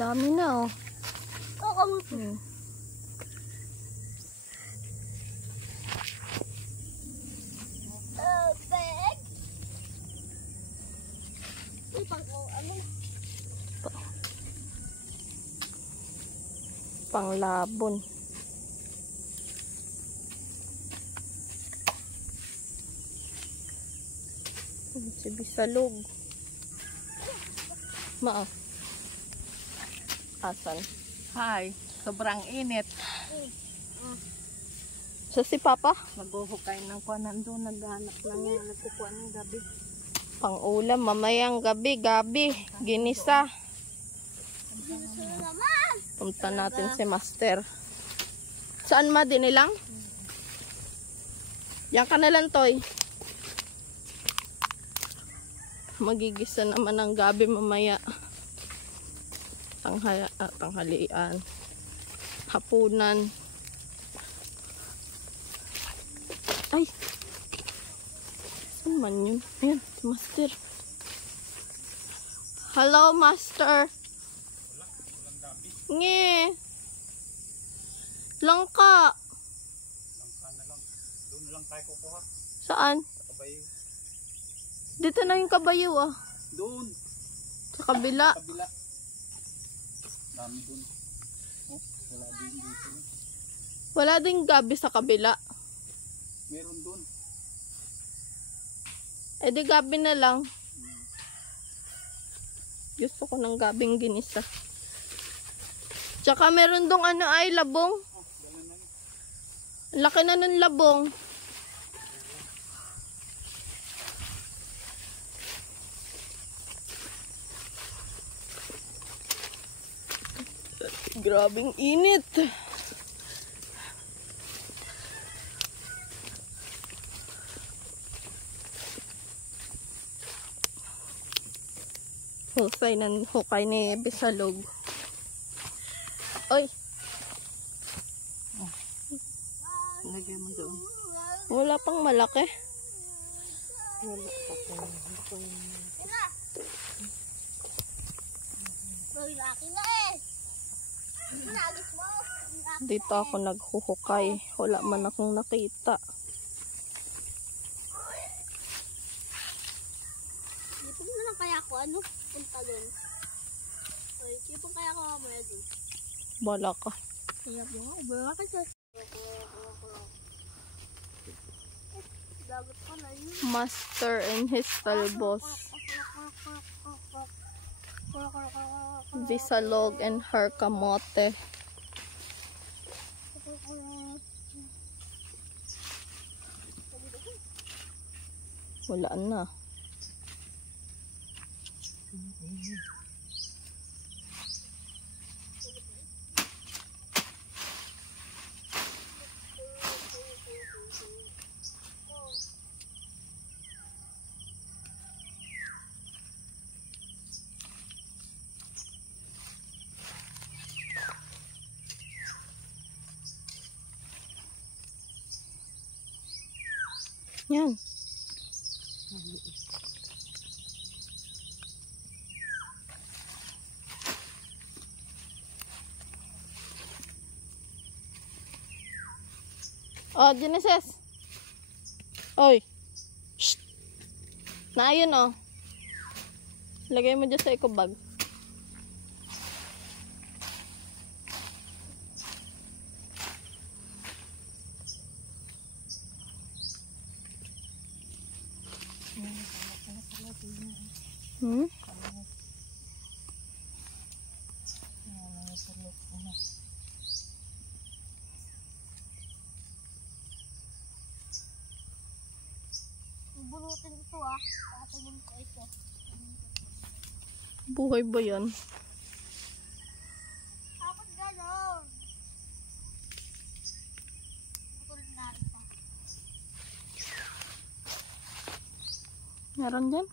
Dami na oh. Oo. Bag. Panglabon. Si Bisalog. Maa. Asan? Hi, sobrang init. Sa si Papa? Maghuhukay ng kuwan nandun, naghanap lang yan, nagkukuha ng gabi. Pang-ulam, mamayang gabi, ginisa. Punta natin si Master. Saan ma, dinilang? Yan ka na lang, Toy. Magigisa naman ng gabi mamaya. Tanghalian. Hapunan. Ay! Saan man yun? Ayan, si Master. Hello, Master. Nge. Langka. Langka na lang. Doon na lang tayo kukuha. Saan? Kabayo. Dito na yung kabayo ah. Doon. Sa kabila. Kabila. Dami doon. Oh, wala din dito. Wala ding gabi sa kabila. Meron doon. Eh di gabi na lang. Gusto ko ng gabing ginisa. Tsaka meron dong ano ay labong. Oh, dala na. Laki na ng labong. Grabing init. Hukay ni Bisalog. Oy. Lagay mo doon. Wala pang malaki. Wala pa po. Laki na eh. Nagis mo. Dito ako naghuhukay. Wala man akong nakita. Dito na lang kaya ako ano? Punta doon. Oy, sipong kaya ako mamaya doon. Bala ka. Kaya po nga, ubara ka dyan. Dagat pa na yun. Master and his talbos. Bisalog and her kamote. Wala na. Yan. Oh, Genesis. Oy. Shh. Na ayun oh. Lagay mo dyan sa eco bag. Hmm? Bunutin ito ah. Tatanong ko ito. Buhay ba yan? Bakit gano'n? Butol na ito. Meron dyan?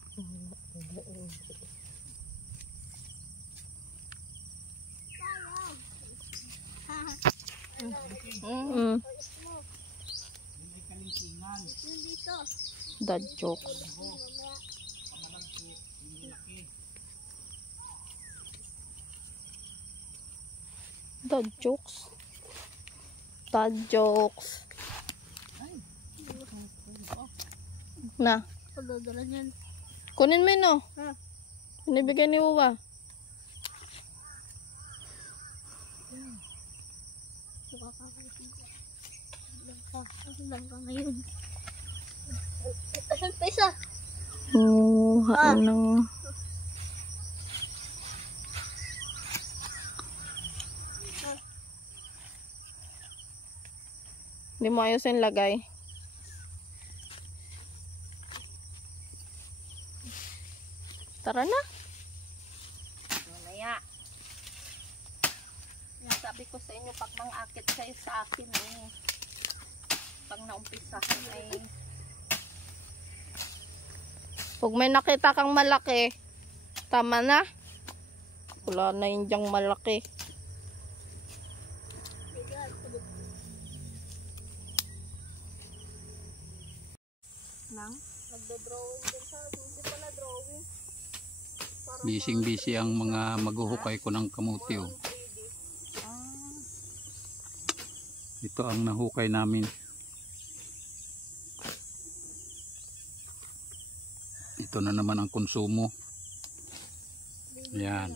Sayang. Dito. Dad jokes. Dad jokes. Dad jokes. Na. Pagdadala niyan. Kunin mo yun, no? Ha? Binibigay ni Uwa. Lang ka ngayon. Asan pa isa? Ano? Hindi mo ayos yung lagay. Tara na. Mamaya. Yung sabi ko sa inyo, pag mang-akit kayo sa akin eh. Pag naumpisahan ay... Pag may nakita kang malaki, tama na. Wala na yun dyang malaki. Nagda-drawing din siya. Hindi pala drawing. Bising-busy ang mga maghuhukay ko ng kamuti. Oh. Ito ang nahukay namin. Ito na naman ang konsumo. Ayan.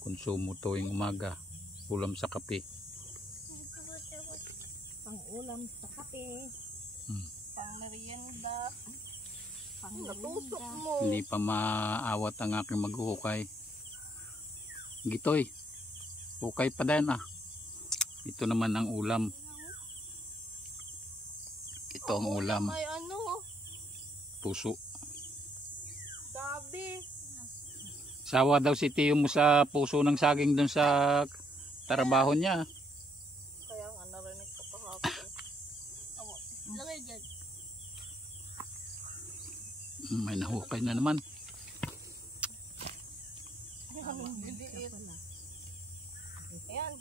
Konsumo tuwing umaga. Ulam sa kape. Pang ulam sa kape. Pang merienda. Pang Natusok merienda. mo. Hindi pa maawat ang aking maghuhukay. Gitoy. Hukay pa din ah. Ito naman ang ulam. Ito ang ulam. May ano, Puso. gabi. Sawa daw si Tiyo mo sa puso ng saging dun sa trabaho niya. Kaya nga narinig ko kahapon. Lagay dyan. May nahukay na naman. Ayan.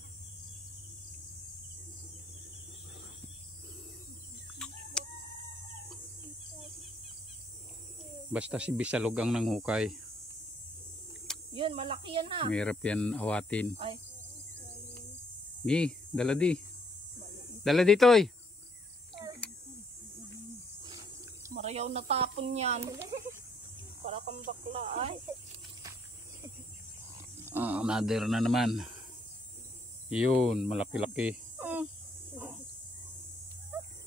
Basta si Bisalog ang nanghukay. Yun, malaki yan na. Mahirap yan awatin. Ay. Gi, dala di. Dala dito eh. Marayaw na tapon yan. Para kang bakla ay. Another na naman. Yun, malaki-laki.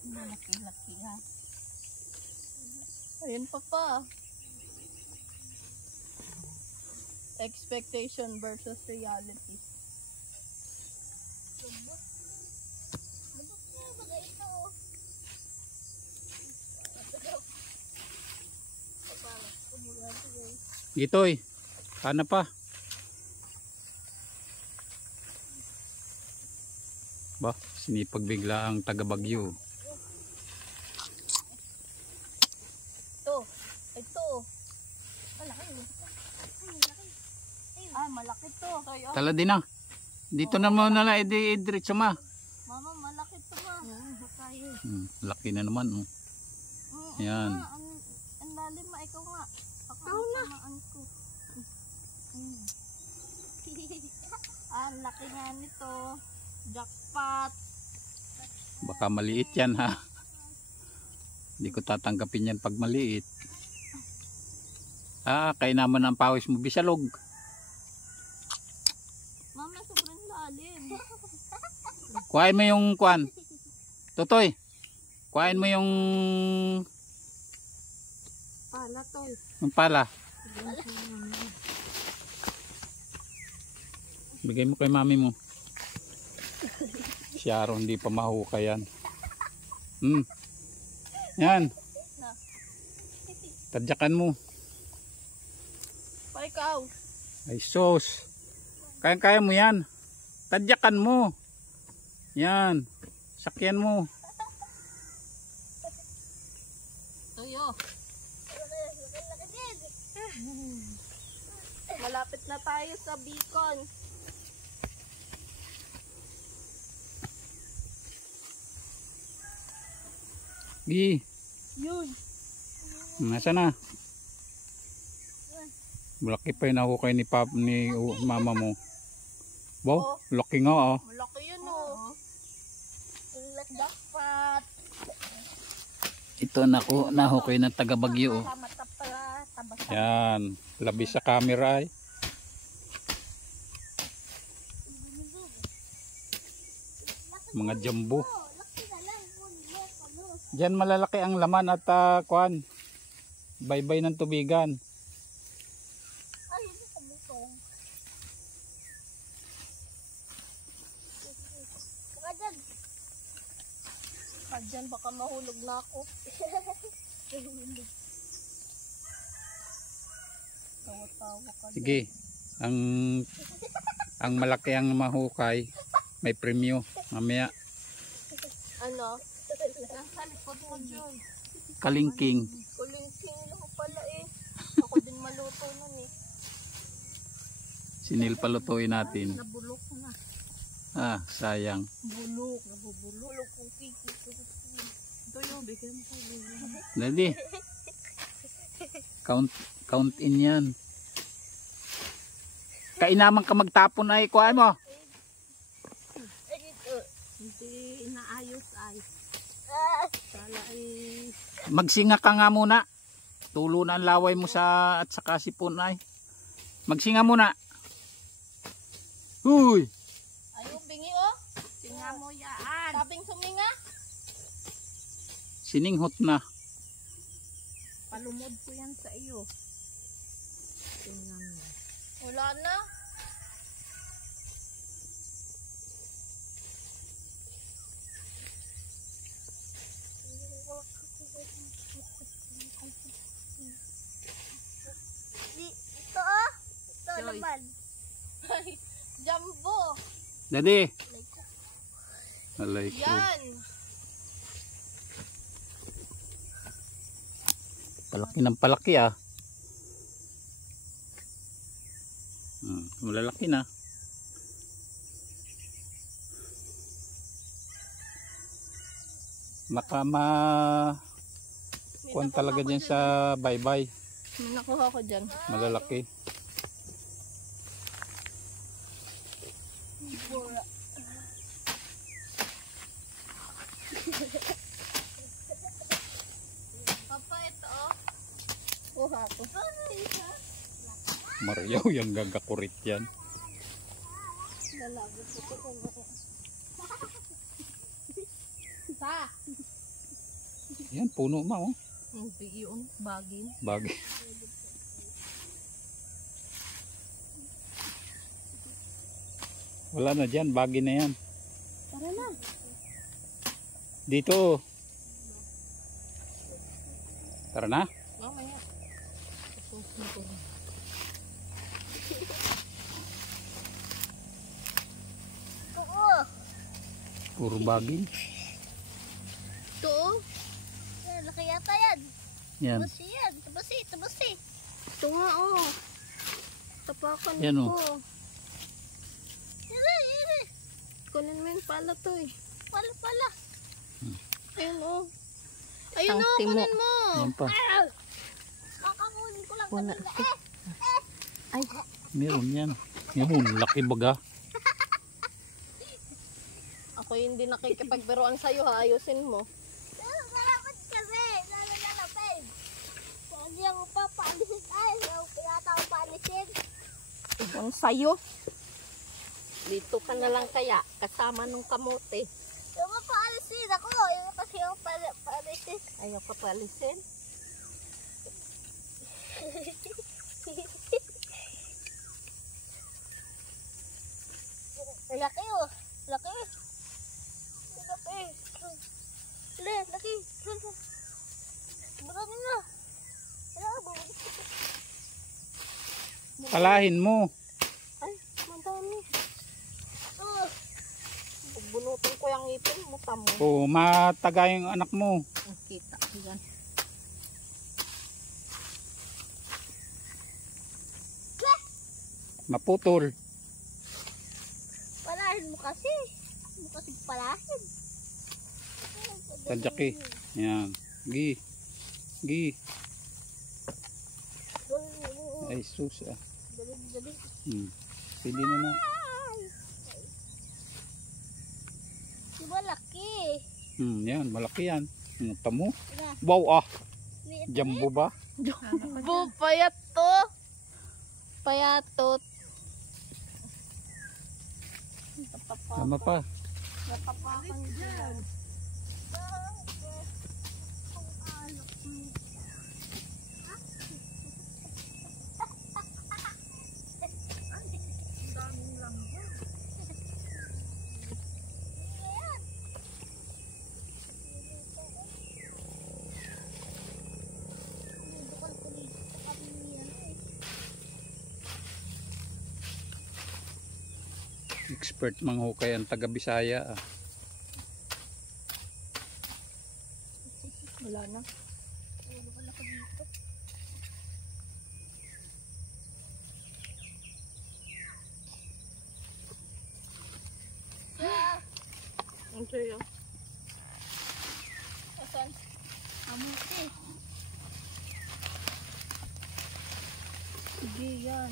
Malaki-laki ha. Ayun pa. Expectation versus reality. Gitoy. Kana pa. Ba, sinipag bigla ang taga Bagyo. Ito. Ah, malaki to. Tala din na. Dito na muna na i-diretso ma. Mama, malaki to ma. Laki na naman. Oh. Yan. Ang lalim ma, ikaw nga. Ako na. Ko. Ang laki nga nito. Jackpot. Baka maliit yan ha. Hindi ko tatanggapin yan pag maliit. Kaya naman ang pawis mo, Bisalog. Mama, sobrang lalim. Kuhain mo yung kuan. Totoy. Kuhain mo yung Pala to. yung pala. Bigay mo kay mami mo. Si Aaron hindi pa mahukay yan. Yan. Tadyakan mo. Pa ikaw. Ay sos. Kaya mo yan. Tadyakan mo. Yan. Sakyan mo. Tuyo. Malapit na tayo sa Bicon. Gi. Yun. Nasa na? Malaki pa yung nahukay ni mama mo. Wow, laki nga ah. Malaki yun oh. Dapat. Ito nahukay ng taga Bagyo. Oh. Mata pala. Tabas. Yan, labi sa camera ay. Mga jumbo. Diyan malalaki ang laman at kuan. Baybay ng tubigan. Ay, hindi ko butong. Baka dyan. Dyan baka mahulog na ako. Tawa-tawa ka. Sige. Ang malaki ang mahukay, may premyo mamaya. Ano? Nasa likod mo dyan. Kalingking. Kulingking lang pala eh. Ako din maluto nun eh. Sinil palutuin natin. Nabulok na. Ah, sayang. Bulok. Nabubulok. Bulok kong kiki. Ito yung bigyan ko. Dali. Count in yan. Kainaman ka magtapon ay kuhaan mo. Hindi inaayos ay. Sala ay. Magsinga ka nga muna. Tulo na ang laway mo sa at saka sipon ay. Magsinga muna. Uy! Ayun, bingi oh. Singa mo yaan. Sabing suminga. Sininghot na. Palumod ko yan sa iyo. Tingnan mo. Wala na. Ito oh. Ito Joy. naman. Jumbo. Dadi. Alay ko. Yan. Palaki ng palaki ah. Malalaki na. Kuwan talaga dyan sa baybay. May nakuha ko dyan. Malalaki. Papa, ito oh. Kuha ko. Mariyaw yung gagakurit yan. Lalagot ko ito. Pa. Yan, puno ma oh. Hindi yun. Bagin. Bagay. Wala na dyan, bagay na yan. Tara na. Dito oh. Tara na. Mamaya. Oo. Puro bagay. Ito oh. Laki yata yan. Yan. Tabusi yan. Tabusi. Tabusi. Ito nga oh. Tapakan Yan, ko. oh. Iri. Kunin mo yung pala to eh. Pala. Ayun oh. Ayun Ang oh, timo. kunin mo. Yan pa. Kakakunin ko lang Wala. kanina. Ay, Meron yan. Yun, laki baga. Ako hindi nakikipagbiruan sa'yo ha. Ayusin mo. Salamat kasi. Lalapin. Hindi ako papaalisin. Ay, pinata ko paalisin. ibang sayo. Dito ka na lang kaya, kasama nung kamote. Yung papaalisin ako. Yung kasi yung paalisin. Ayaw ka paalisin. Laki oh. Laki. Laki. Laki. Marami na. Palahin mo. Ay, madami. Oh. Bunutin ko yung ipin mo, tamo. O, mataga yung anak mo. Ang kita ko yan. Maputol. Palahin mo kasi. Mo kasi palahin. Tadjaki. Yan. Gi. Gi. Ay sus ah. Dali. Pwede na na. Yan, malaki yan. Tamo. Ina, Wow ah, liit. jumbo ba? Bu, payat to. Payatot. Tama pa. Napapakan dyan. Expert manghukay ang taga Bisaya ah. Wala na. Ang sayo. Asan? Amuti. Sige yan.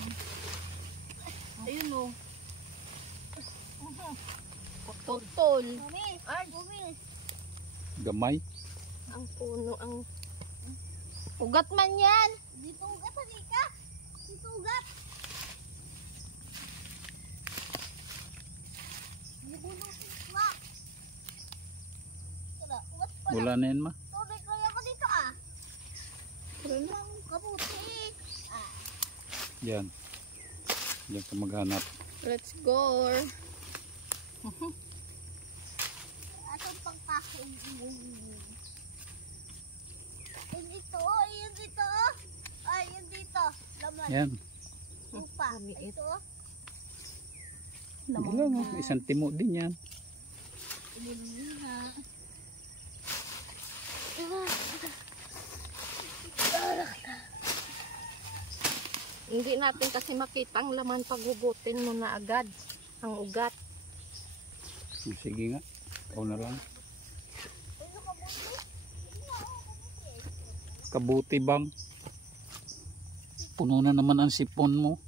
Ayun o. Putol. Bumi. Ay, bumi. Gamay. Ang puno ang... Ugat man yan. Dito ugat, halika. Dito ugat. Gibuno siswa. Tara, ugat pa. Wala na yan ma. Tubig kaya ko dito ah. Ang kabuti. Ah, Yan. Yan ka maghanap. Let's go. atong pangkain. Ayun dito, ayun dito. Ayun dito. Laman. Yan. Lupa. Ito. Sige lang ah. Isang timo din yan. Hindi natin kasi makita ang laman pag hugutin mo na agad. Ang ugat. Sige nga. Ikaw na lang. Kabuti bang? Puno na naman ang sipon mo.